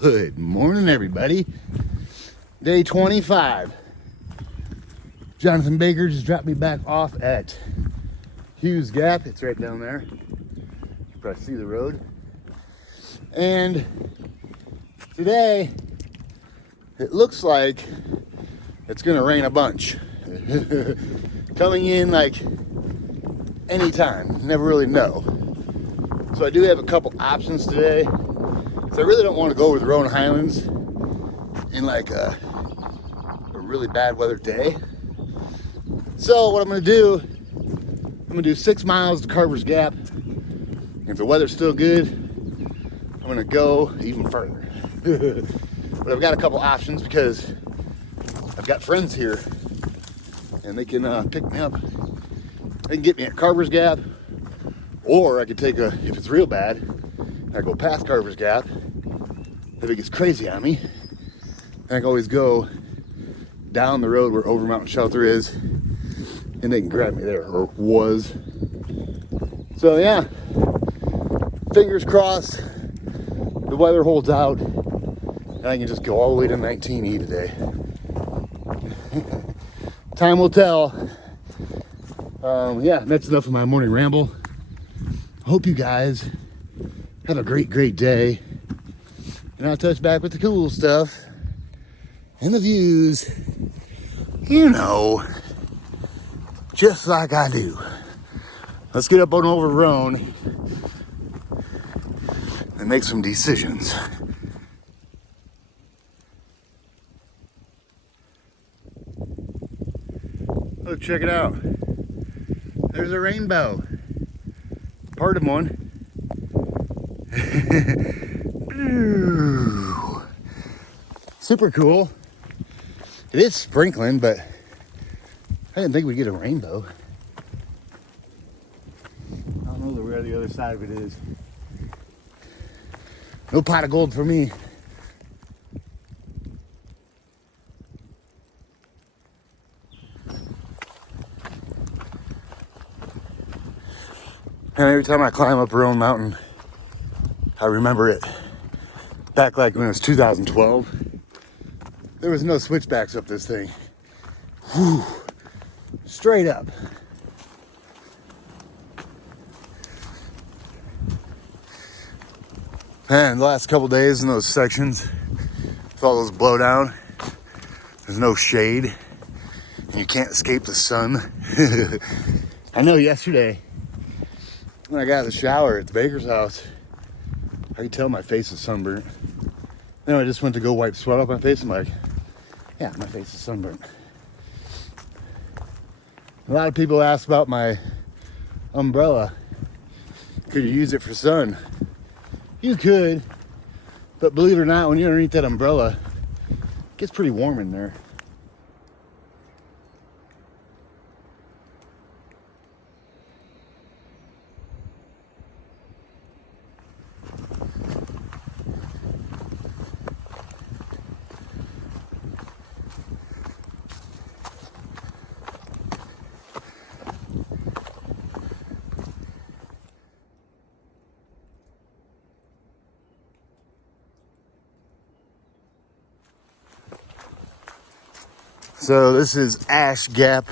Good morning, everybody. Day 25. Jonathan Baker just dropped me back off at Hughes Gap. It's right down there. You can probably see the road. And today, it looks like it's gonna rain a bunch. Coming in like anytime, never really know. So I do have a couple options today. So I really don't want to go over the Roan Highlands in like a really bad weather day. So what I'm gonna do, I'm gonna do 6 miles to Carver's Gap. If the weather's still good, I'm gonna go even further. But I've got a couple options because I've got friends here and they can pick me up. They can get me at Carver's Gap, or I could take if it's real bad, I go past Carver's Gap. If it gets crazy on me, I can always go down the road where Roan Mountain shelter is, and they can grab me there, or was. So yeah, fingers crossed the weather holds out and I can just go all the way to 19E today. Time will tell. Yeah, that's enough of my morning ramble. Hope you guys have a great day. And I'll touch back with the cool stuff and the views, you know, just like I do. Let's get up on over Roan and make some decisions. Look, check it out. There's a rainbow. Part of one. Super cool. It is sprinkling, but I didn't think we'd get a rainbow. I don't know where the other side of it is. No pot of gold for me. And every time I climb up Roan Mountain, I remember it. Back like when it was 2012, there was no switchbacks up this thing. Whew. Straight up. And the last couple days in those sections, with all those blowdown, there's no shade, and you can't escape the sun. I know yesterday, when I got out of the shower at the baker's house, I could tell my face is sunburnt. Then I just went to go wipe sweat off my face. I'm like, yeah, my face is sunburnt. A lot of people ask about my umbrella. Could you use it for sun? You could, but believe it or not, when you're underneath that umbrella, it gets pretty warm in there. So this is Ash Gap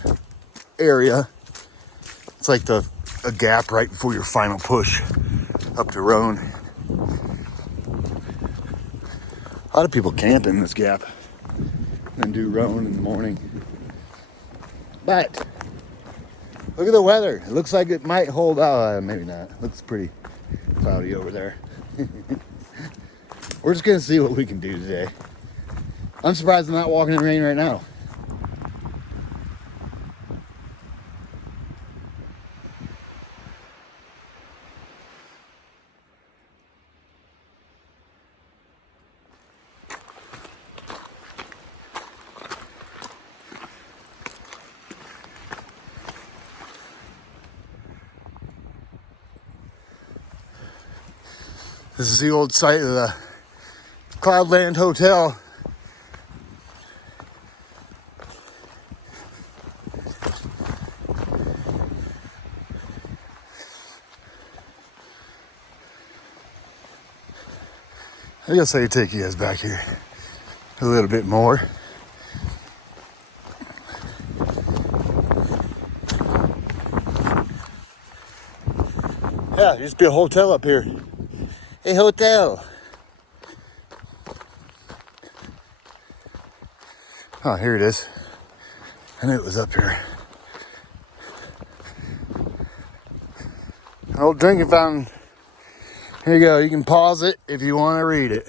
area. It's like a gap right before your final push up to Roan. A lot of people camp in this gap and do Roan in the morning. But look at the weather. It looks like it might hold out. Maybe not. It looks pretty cloudy over there. We're just gonna see what we can do today. I'm surprised I'm not walking in the rain right now. This is the old site of the Cloudland Hotel. I guess I could take you guys back here a little bit more. Yeah, there used to be a hotel up here. Hey, hotel. Oh, here it is. I knew it was up here. An old drinking fountain. Here you go. You can pause it if you want to read it.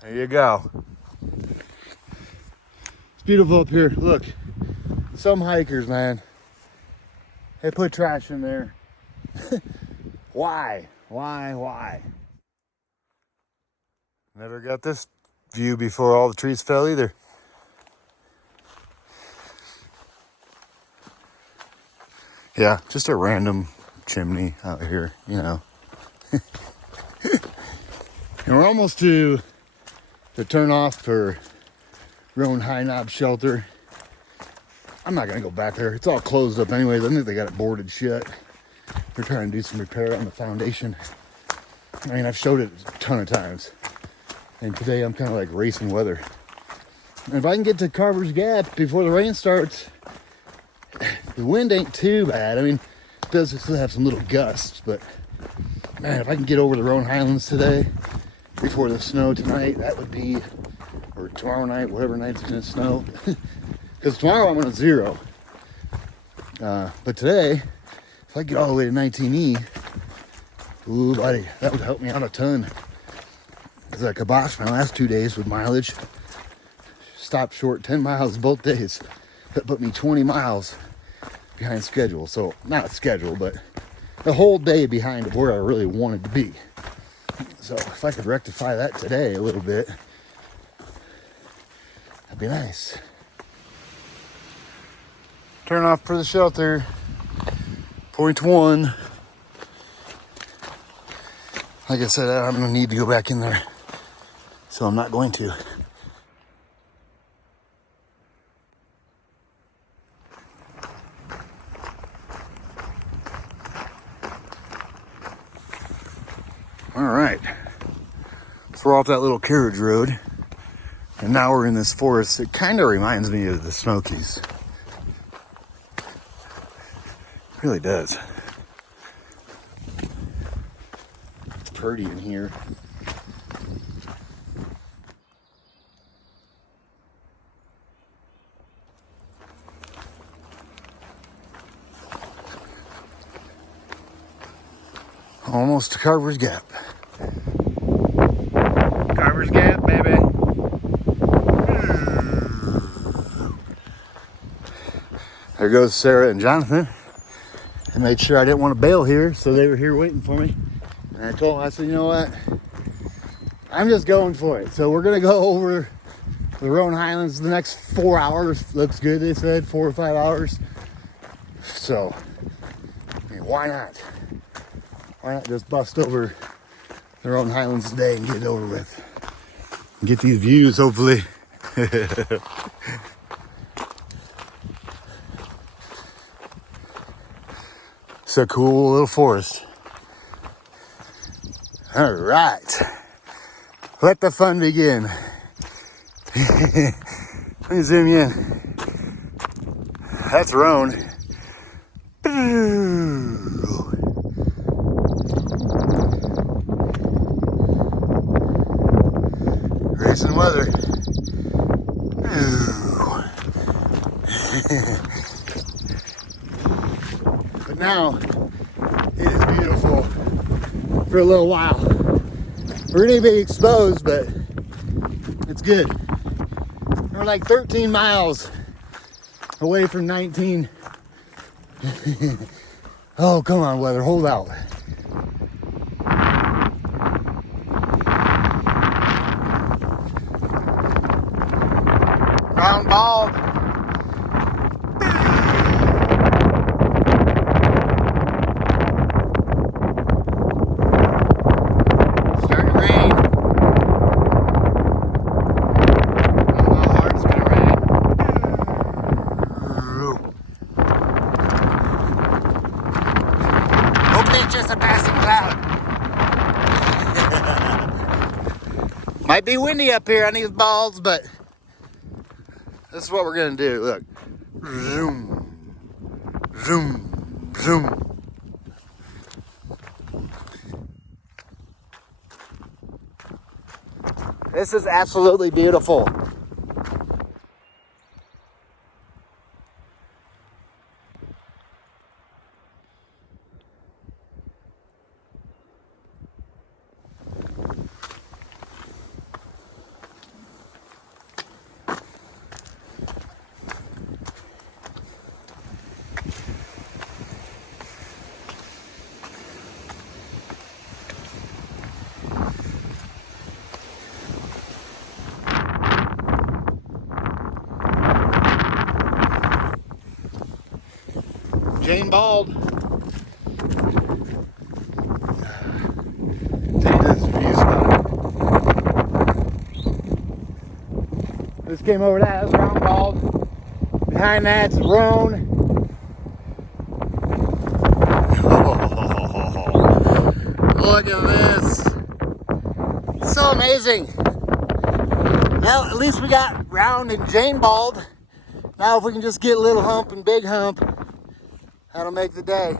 There you go. It's beautiful up here. Look, some hikers, man, they put trash in there. Why? Why? Never got this view before all the trees fell either. Yeah, just a random chimney out here, you know. And we're almost to turn off for Roan High Knob Shelter. I'm not gonna go back there. It's all closed up anyways. I think they got it boarded shut. They're trying to do some repair on the foundation. I mean, I've showed it a ton of times. And today I'm kind of like racing weather. And if I can get to Carver's Gap before the rain starts, the wind ain't too bad. I mean, it does still have some little gusts, but man, if I can get over the Roan Highlands today before the snow tonight, that would be, or tomorrow night, whatever night it's gonna snow. Because tomorrow I'm on a 0. But today, if I get all the way to 19E, ooh, buddy, that would help me out a ton. Because I kiboshed my last 2 days with mileage. Stopped short 10 miles both days. That put me 20 miles behind schedule. So, not schedule, but the whole day behind where I really wanted to be. So, if I could rectify that today a little bit, that'd be nice. Turn off for the shelter. Point 1. Like I said, I'm gonna need to go back in there. So I'm not going to. All right. So we're off that little carriage road. And now we're in this forest. It kind of reminds me of the Smokies. Really does. It's pretty in here. Almost to Carver's Gap. Carver's Gap, baby. There goes Sarah and Jonathan. I made sure I didn't want to bail here, so they were here waiting for me. And I told them, I said, you know what? I'm just going for it. So we're going to go over the Roan Highlands the next 4 hours. Looks good, they said, 4 or 5 hours. So, I mean, why not? Why not just bust over the Roan Highlands today and get it over with? And get these views, hopefully. It's a cool little forest. All right. Let the fun begin. Let me zoom in. That's Roan. Racing weather. But now, it is beautiful for a little while. We're gonna be exposed, but it's good. We're like 13 miles away from 19. Oh, come on, weather, hold out. Round ball. Starting to rain. I don't know how hard it's gonna rain. Hopefully it's just a passing cloud. Might be windy up here on these balls, but this is what we're gonna do. Look. Zoom, zoom, zoom. This is absolutely beautiful. Jane Bald. Just came over that. That's Roan Bald. Behind that's Roan. Look at this. So amazing. Well, at least we got Round and Jane Bald. Now if we can just get Little Hump and Big Hump, that'll make the day.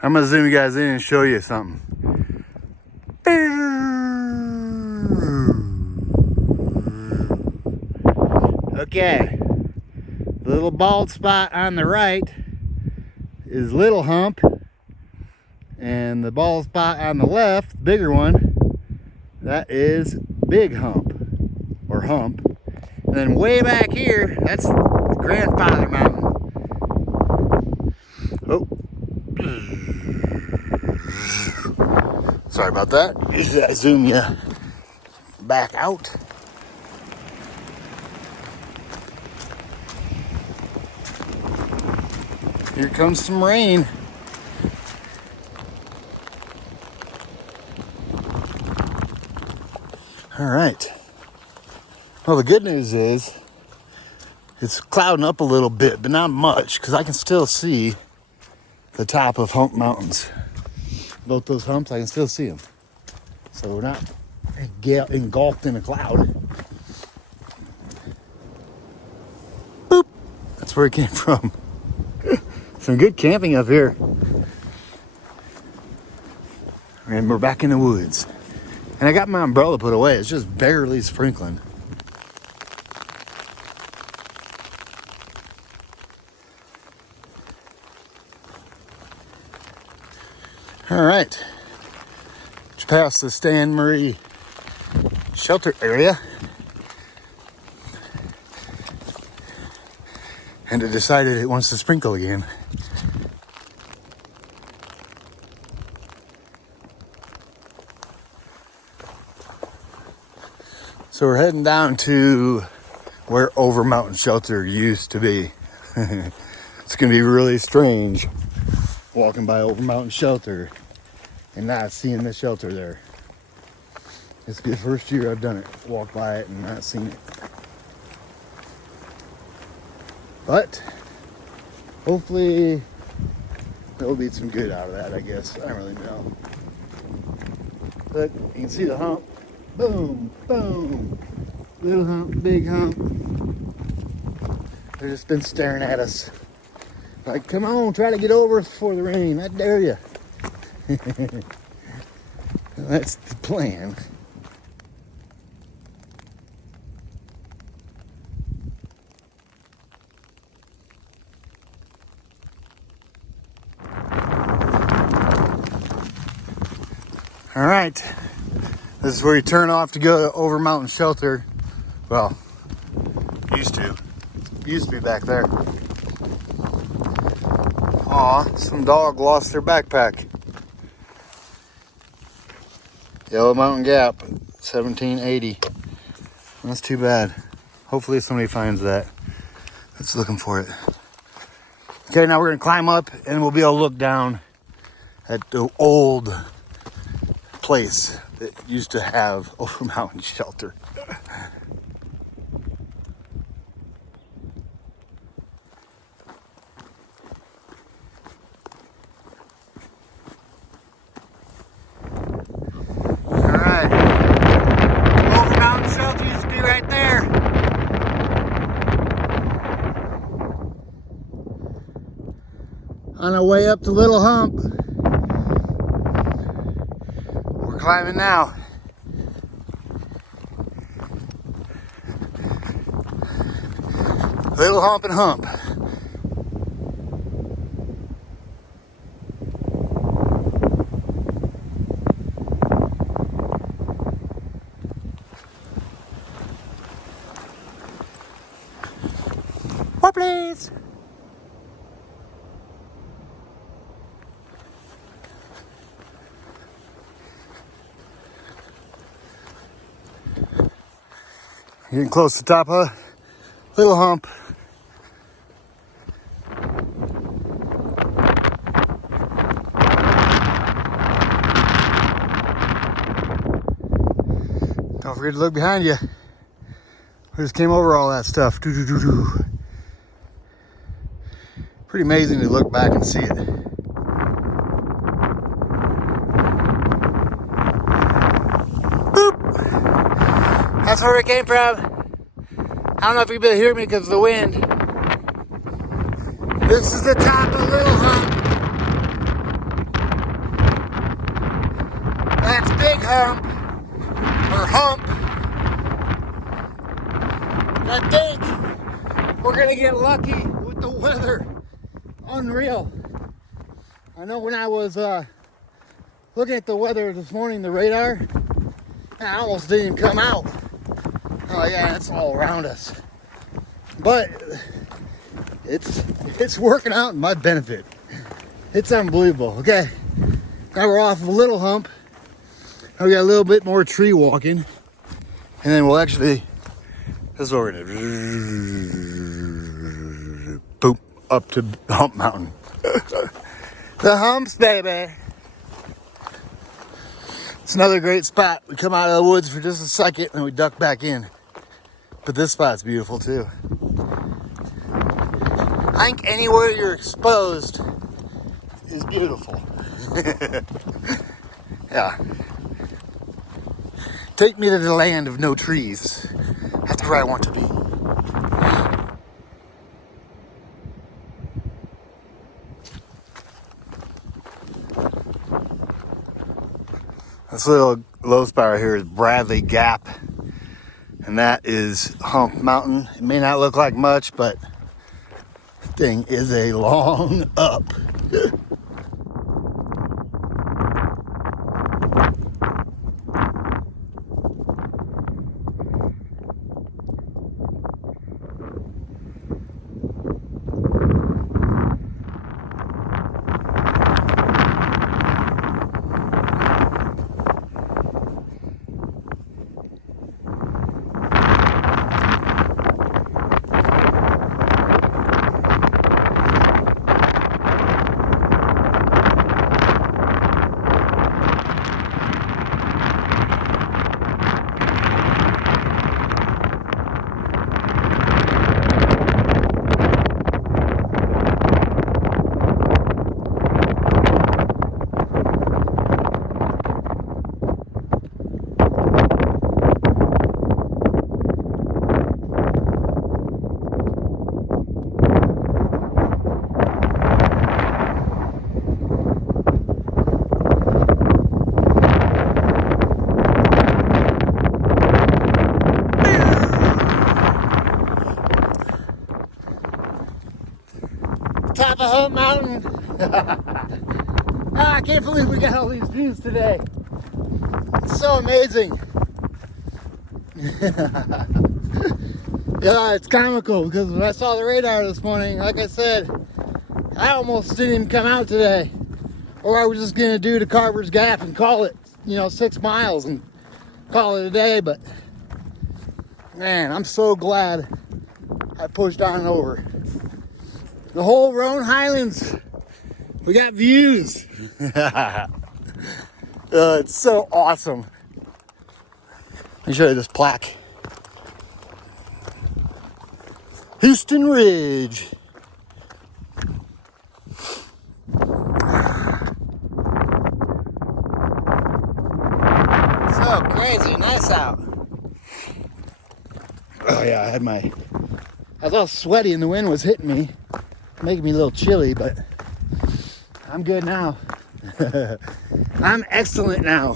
I'm gonna zoom you guys in and show you something. Okay, the little bald spot on the right is Little Hump, and the bald spot on the left, bigger one, that is Big Hump, or Hump. And then way back here, that's the Grandfather Mountain. Oh. Sorry about that. I zoom you back out. Here comes some rain. All right. Well, the good news is it's clouding up a little bit, but not much, because I can still see the top of Hump Mountains. Both those humps, I can still see them. So we're not engulfed in a cloud. Boop. That's where it came from. Some good camping up here. And we're back in the woods. And I got my umbrella put away. It's just barely sprinkling. All right. Just past the Stan Marie shelter area. And it decided it wants to sprinkle again. So we're heading down to where Over Mountain Shelter used to be. It's gonna be really strange walking by Over Mountain Shelter and not seeing the shelter there. It's the first year I've done it, walked by it and not seen it. But hopefully there'll be some good out of that, I guess. I don't really know. But you can see the hump. Boom, boom. Little hump, big hump. They've just been staring at us. Like, come on, try to get over before the rain. I dare you. That's the plan. All right, this is where you turn off to go to Over Mountain Shelter. Well, used to be back there. Aw, some dog lost their backpack. Yellow Mountain Gap, 1780. That's too bad. Hopefully somebody finds that. That's looking for it. Okay, now we're gonna climb up and we'll be able to look down at the old place that used to have Over Mountain Shelter. On our way up to Little Hump. We're climbing now. Little Hump and Hump. What, please? Getting close to the top of Little Hump. Don't forget to look behind you. We just came over all that stuff. Doo -doo -doo -doo. Pretty amazing to look back and see it. Boop! That's where we came from. I don't know if you've been hearing me because of the wind. This is the top of Little Hump. That's Big Hump. Or Hump. I think we're gonna get lucky with the weather. Unreal. I know when I was looking at the weather this morning, the radar, I almost didn't even come out. Oh yeah, it's all around us. But it's working out in my benefit. It's unbelievable. Okay, now we're off of Little Hump. Now we got a little bit more tree walking, and then we'll actually. This is what we're gonna do. Boop up to Hump Mountain. The Humps, baby. It's another great spot. We come out of the woods for just a second and we duck back in. But this spot's beautiful too. I think anywhere you're exposed is beautiful. Yeah. Take me to the land of no trees. That's where I want to be. This little low spot right here is Bradley Gap, and that is Hump Mountain. It may not look like much, but the thing is a long up. Top of Hump Mountain. I can't believe we got all these views today. It's so amazing. Yeah, it's comical because when I saw the radar this morning, like I said, I almost didn't even come out today. Or I was just gonna do the Carver's Gap and call it, 6 miles and call it a day. But man, I'm so glad I pushed on over. The whole Roan Highlands, we got views. It's so awesome. Let me show you this plaque. Houston Ridge. So crazy nice out. Oh yeah, I was all sweaty and the wind was hitting me, making me a little chilly, but I'm good now. I'm excellent now.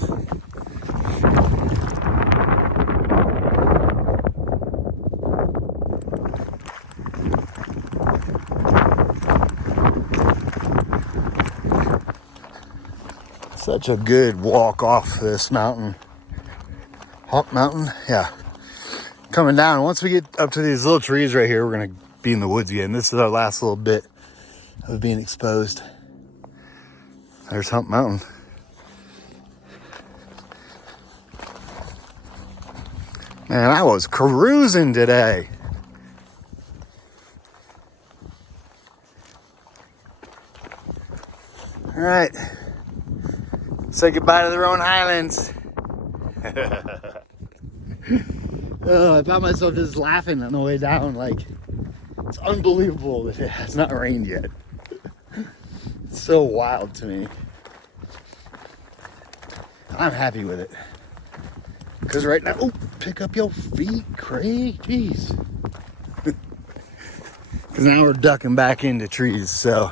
Such a good walk off this mountain. Humps Mountain, yeah. Coming down. Once we get up to these little trees right here, we're gonna be in the woods again. This is our last little bit of being exposed. There's Humps Mountain. Man, I was cruising today. All right. Say goodbye to the Roan Highlands. I found myself just laughing on the way down. Like, it's unbelievable that it has not rained yet. It's so wild to me. I'm happy with it. Because right now, oh, pick up your feet, Craig. Jeez. Because now we're ducking back into trees. So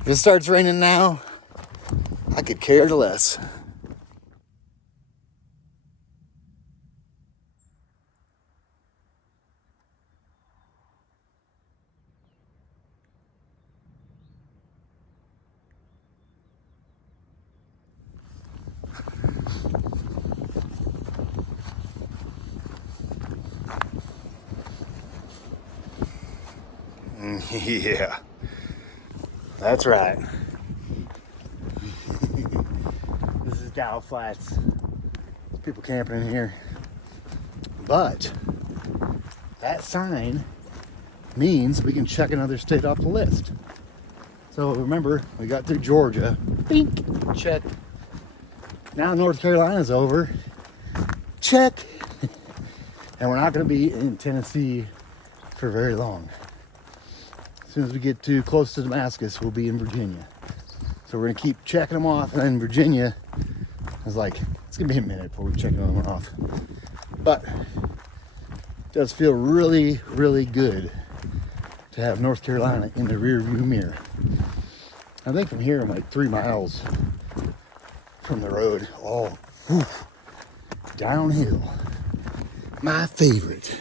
if it starts raining now, I could care less. Yeah, that's right. This is Dow Flats. People camping in here. But that sign means we can check another state off the list. So remember, we got through Georgia. Bink, check. Now North Carolina's over. Check. And we're not going to be in Tennessee for very long. As soon as we get too close to Damascus, we'll be in Virginia. So we're going to keep checking them off. And then Virginia is like, it's going to be a minute before we check another one off. But it does feel really, really good to have North Carolina in the rear view mirror. I think from here I'm like 3 miles from the road. Oh, whew, downhill. My favorite.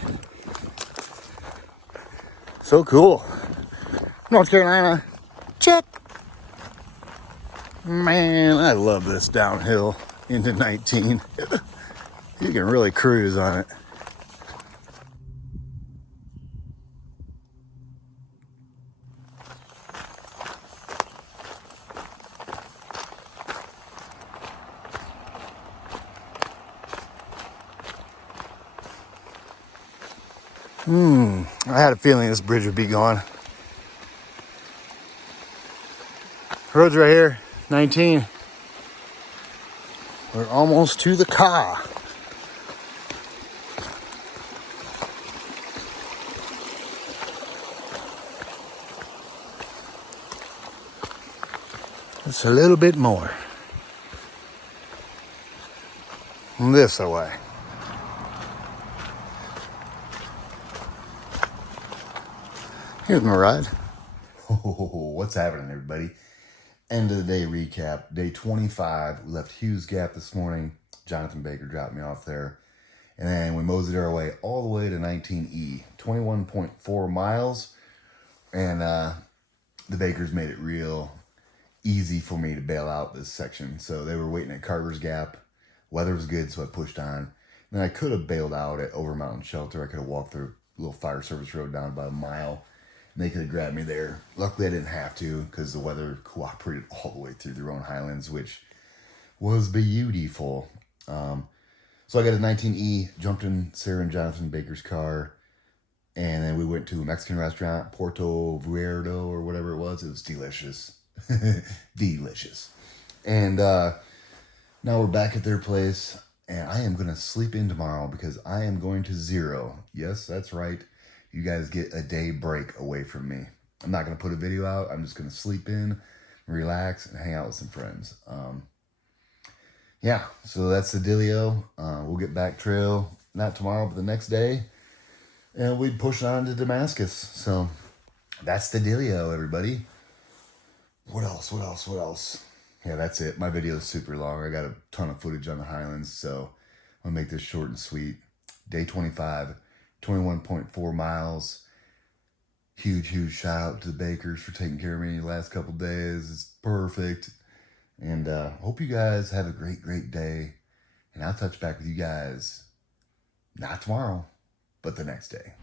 So cool. North Carolina, check. Man, I love this downhill into 19. You can really cruise on it. I had a feeling this bridge would be gone. Road's right here, 19. We're almost to the car. It's a little bit more. This away. Here's my ride. Oh, what's happening, everybody? End of the day recap. Day 25. We left Hughes Gap this morning. Jonathan Baker dropped me off there. And then we moseyed our way all the way to 19E. 21.4 miles. And the Bakers made it real easy for me to bail out this section. So they were waiting at Carver's Gap. Weather was good, so I pushed on. And then I could have bailed out at Over Mountain Shelter. I could have walked through a little fire service road down about a mile. And they could have grabbed me there. Luckily, I didn't have to because the weather cooperated all the way through the Roan Highlands, which was beautiful. So I got a 19E, jumped in Sarah and Jonathan Baker's car, and then we went to a Mexican restaurant, Puerto Verde or whatever it was. It was delicious. Delicious. And now we're back at their place, and I am going to sleep in tomorrow because I am going to zero. Yes, that's right. You guys get a day break away from me. I'm not going to put a video out. I'm just going to sleep in, relax, and hang out with some friends. Yeah, so that's the dealio. We'll get back trail, not tomorrow, but the next day. And we push on to Damascus. So that's the dealio, everybody. What else? What else? What else? Yeah, that's it. My video is super long. I got a ton of footage on the Highlands, so I'm gonna make this short and sweet. Day 25, 21.4 miles. Huge shout out to the Bakers for taking care of me the last couple days. It's perfect. And hope you guys have a great day. And I'll touch back with you guys not tomorrow, but the next day.